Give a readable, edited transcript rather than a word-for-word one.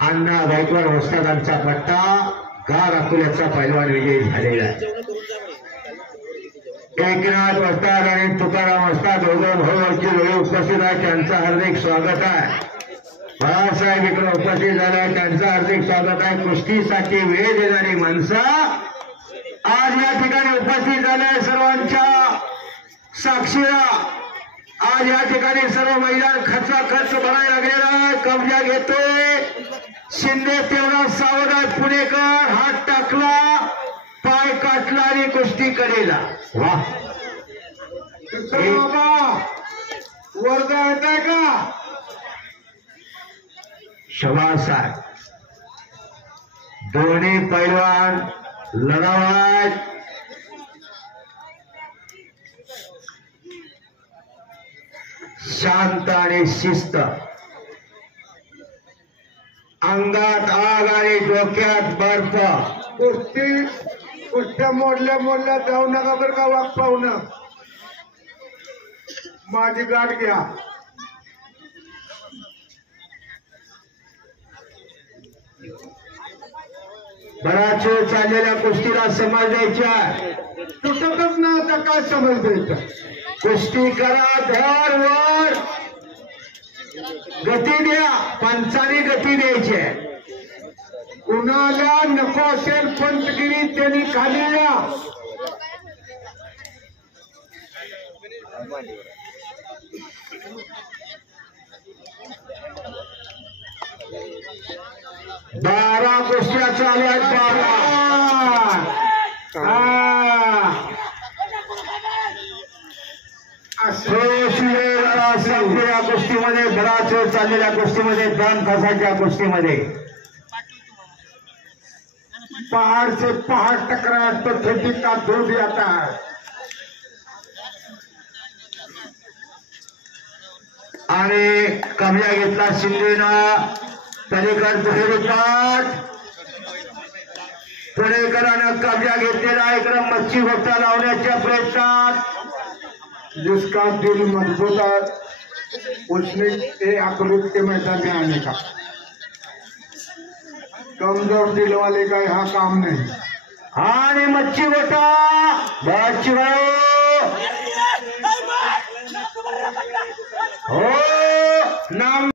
अण्णा गायकवाड वस्तादांचा पट्टा गार अकोल्याचा पैलवान विजयी झालेला आहे। एकनाथ वस्ताद आणि तुकाराम वस्ताद दोघं भाऊची वेळी उपस्थित आहे, त्यांचं हार्दिक स्वागत आहे। बाळासाहेब इकडे उपस्थित झाले, त्यांचं हार्दिक स्वागत आहे। कुस्तीसाठी वेळ देणारी माणसं आज या ठिकाणी उपस्थित झाले। सर्वांच्या साक्षीला आज या ठिकाणी सर्व मैदान खचाखच बनायला लागलेला आहे। कब्जा घेतोय शिंदे, तेवढा सावध आहे पुणेकर, हात टाकला, पाय काटला आणि कुस्ती करेला। वाह वर्धा येताय का? शबास आहे। दोन्ही पैलवान लढावात शांत आणि शिस्त, अंगात आग आणि डोक्यात बर्फ। कुस्त्या मोडल्या जाऊ नका बरं का वाघ पाहुणं, माझी गाठ घ्या। बराच वेळ चाललेल्या कुस्तीला समज द्यायच्या, तुटतच ना आता काय समज द्यायचा। कुस्ती करा, धर वर गती द्या, पंचाने गती द्यायची। कुणाला नको असेल पंचगिरी त्यांनी खाली या। बारा कुस्त्या चालू आहेत, 12 या कुस्तीमध्ये बराच वेळ चाललेल्या कुस्तीमध्ये 2 तासाच्या कुस्तीमध्ये पहाड़ से पहाड़ टकराया तो खेती का दूध आता है। आणि कब्जा घेतला शिंदेनं, पलीकड पुढे रुतात, पुणेकरांना कब्जा घेतलेला। इकडे मच्छी गोटा लावण्याच्या प्रयत्नात, जिसका दिल मजबूत है उसने अकलूत के मैदान में आने का, कमजोर दिल वाले का यहाँ काम नहीं। हाँ ने मच्छी गोटा बच्ची हो नाम